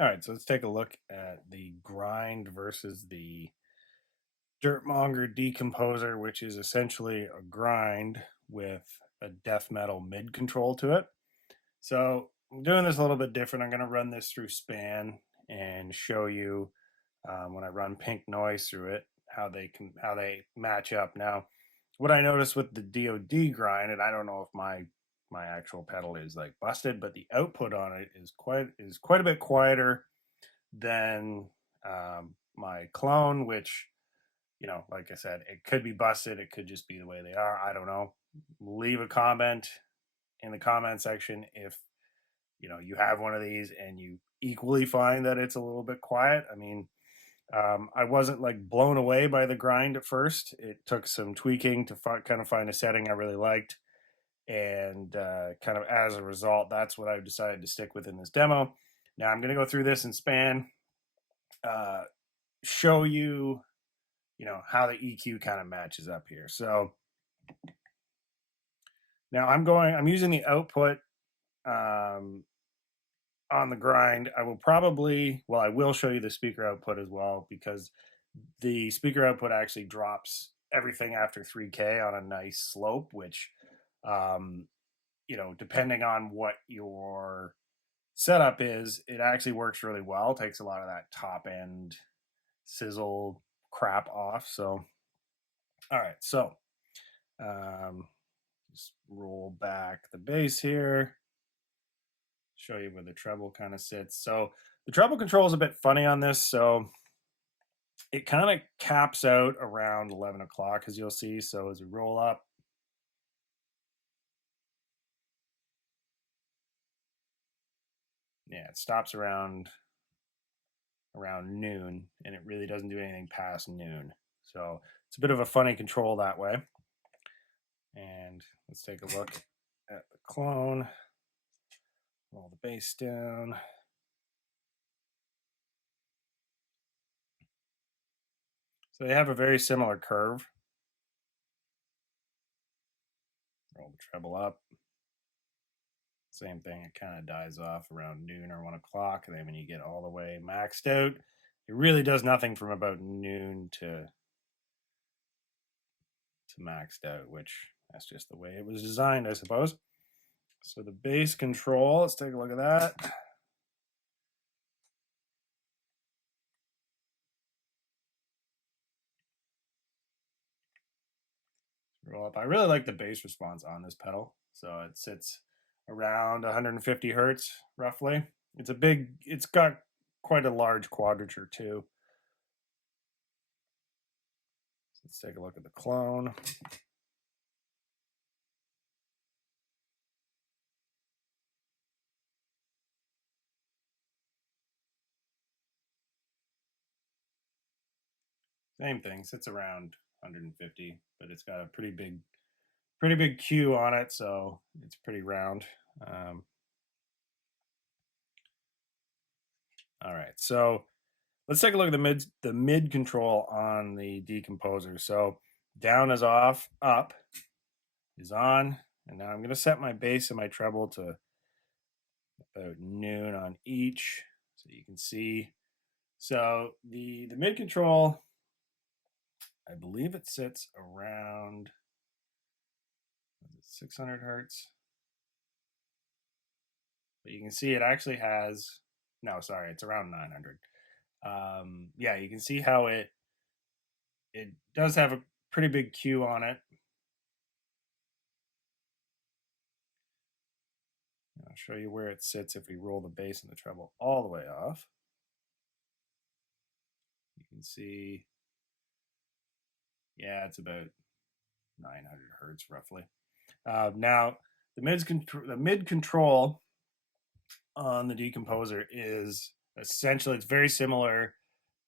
All right, so let's take a look at the grind versus the Dirt Monger Decomposer, which is essentially a grind with a death metal mid control to it. So I'm doing this a little bit different. I'm going to run this through span and show you when I run pink noise through it how they match up. Now, what I noticed with the DOD grind, and I don't know if my actual pedal is like busted, but the output on it is quite a bit quieter than my clone, which, like I said, it could be busted. It could just be the way they are. I don't know. Leave a comment in the comment section if you have one of these and you equally find that it's a little bit quiet. I mean, I wasn't like blown away by the grind at first. It took some tweaking to kind of find a setting I really liked. And kind of as a result, that's what I decided to stick with in this demo. Now I'm going to go through this in span, show you, how the EQ kind of matches up here. So now I'm using the output on the grind. I will show you the speaker output as well, because the speaker output actually drops everything after 3K on a nice slope, which, depending on what your setup is, it actually works really well. It takes a lot of that top end sizzle crap off. So, all right. So, just roll back the bass here, show you where the treble kind of sits. So the treble control is a bit funny on this. So it kind of caps out around 11 o'clock, as you'll see. So as we roll up, yeah, it stops around noon, and it really doesn't do anything past noon. So it's a bit of a funny control that way. And let's take a look at the clone. Roll the bass down. So they have a very similar curve. Roll the treble up. Same thing, it kind of dies off around noon or 1 o'clock. And then when you get all the way maxed out, it really does nothing from about noon to maxed out, which that's just the way it was designed, I suppose. So the bass control, let's take a look at that. Roll up. I really like the bass response on this pedal. So it sits around 150 hertz roughly. It's got quite a large quadrature too. So let's take a look at the clone. Same thing, sits around 150, but it's got a pretty big Q on it, so it's pretty round. All right, so let's take a look at the mid control on the Decomposer. So down is off, up is on, and now I'm going to set my bass and my treble to about noon on each, so you can see. So the mid control, I believe it sits around 600 hertz. But you can see it actually has, no, sorry, it's around 900. Yeah, you can see how it does have a pretty big Q on it. I'll show you where it sits if we roll the bass and the treble all the way off. You can see, yeah, it's about 900 hertz roughly. Now, the mid control on the Decomposer is essentially, it's very similar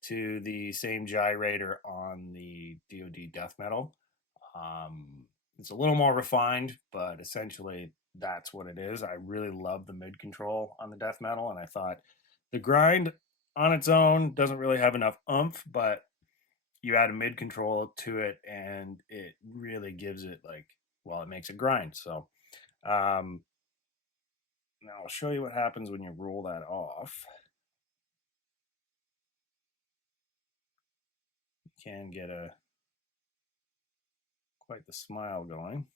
to the same gyrator on the DOD Death Metal. It's a little more refined, but essentially that's what it is. I really love the mid control on the Death Metal, and I thought the grind on its own doesn't really have enough oomph, but you add a mid control to it and it really gives it it makes it grind. So now I'll show you what happens when you roll that off. can get quite the smile going.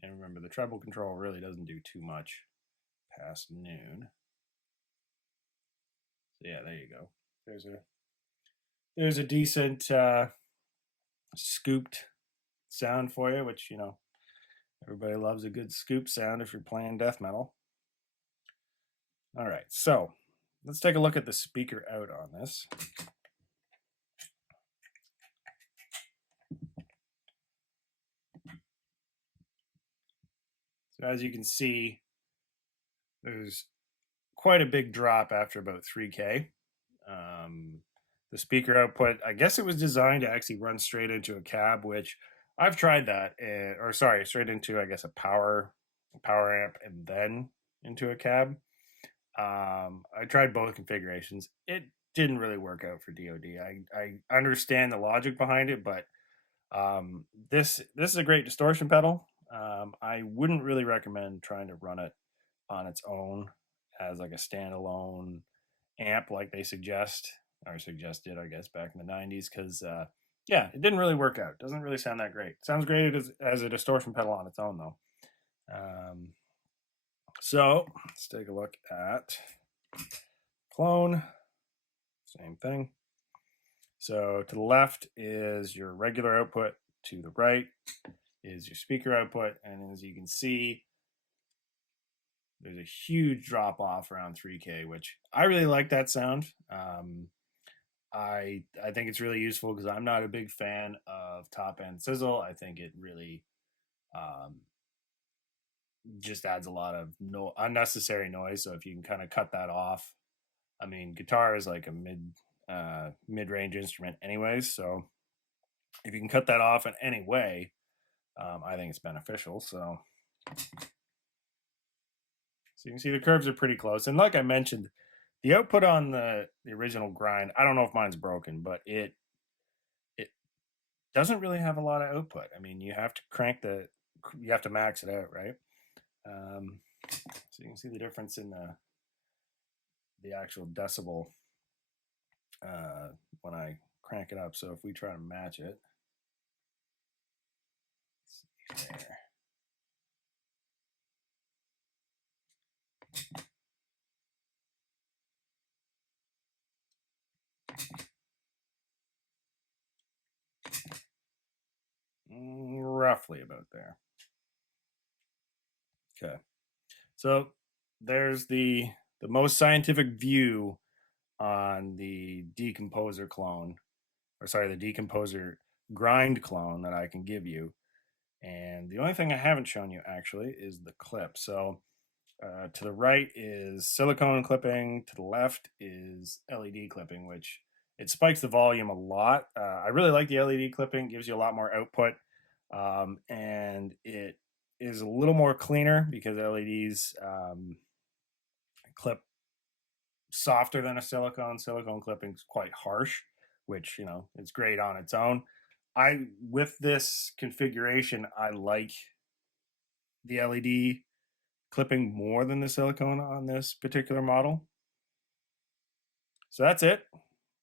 And remember, the treble control really doesn't do too much past noon. So yeah, there you go. There's a decent scooped sound for you, which, you know, everybody loves a good scoop sound if you're playing death metal. All right, so let's take a look at the speaker out on this. So as you can see, there's quite a big drop after about 3K. The speaker output, I guess it was designed to actually run straight into a cab, which I've tried that, or sorry, straight into, I guess, a power amp and then into a cab. I tried both configurations. It didn't really work out for DOD. I understand the logic behind it, but this is a great distortion pedal. I wouldn't really recommend trying to run it on its own as like a standalone amp like they suggest or suggested, I guess, back in the 90s, because yeah, it didn't really work out. It doesn't really sound that great. It sounds great as a distortion pedal on its own, though. So let's take a look at clone. Same thing. So to the left is your regular output, to the right is your speaker output, and as you can see, there's a huge drop off around 3K, which I really like that sound. I think it's really useful because I'm not a big fan of top end sizzle. I think it really just adds a lot of unnecessary noise. So if you can kind of cut that off, I mean, guitar is like a mid-range instrument anyways. So if you can cut that off in any way, I think it's beneficial. So you can see the curves are pretty close. And like I mentioned, the output on the original grind, I don't know if mine's broken, but it doesn't really have a lot of output. I mean, you have to you have to max it out, right? So you can see the difference in the actual decibel when I crank it up. So if we try to match it, let's see there. Roughly about there. Okay, so there's the most scientific view on the Decomposer clone, or sorry, the Decomposer grind clone that I can give you. And the only thing I haven't shown you actually is the clip. So to the right is silicone clipping, to the left is LED clipping, which it spikes the volume a lot. I really like the LED clipping, gives you a lot more output, and it is a little more cleaner because LEDs clip softer than a silicone. Silicone clipping is quite harsh, which, you know, it's great on its own. With this configuration, I like the LED clipping more than the silicone on this particular model. So that's it.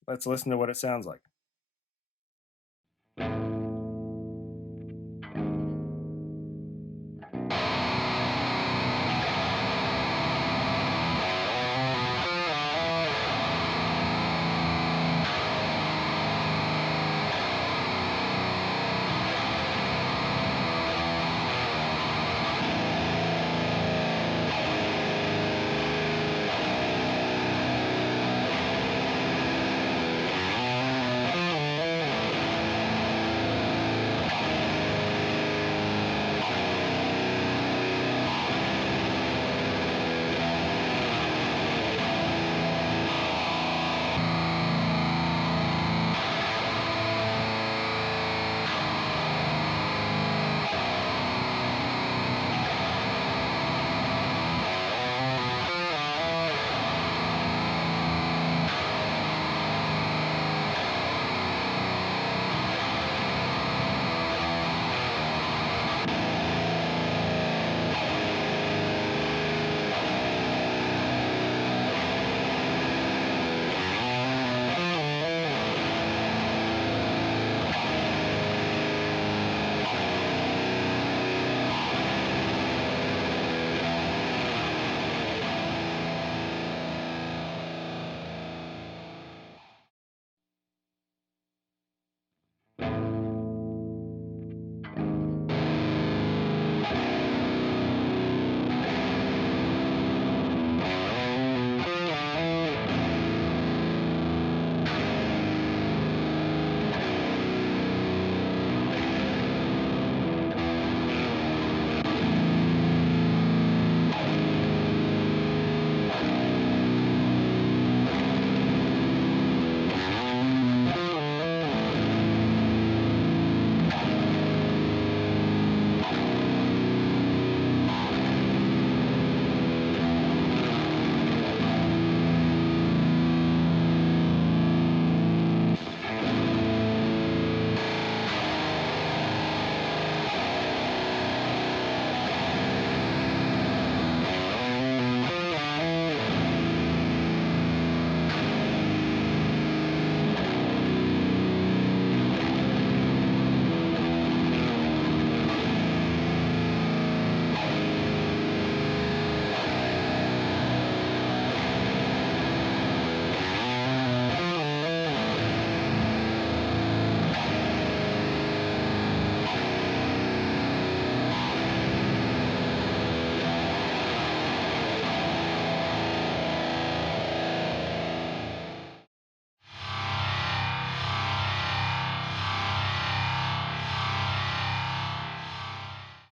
Let's listen to what it sounds like.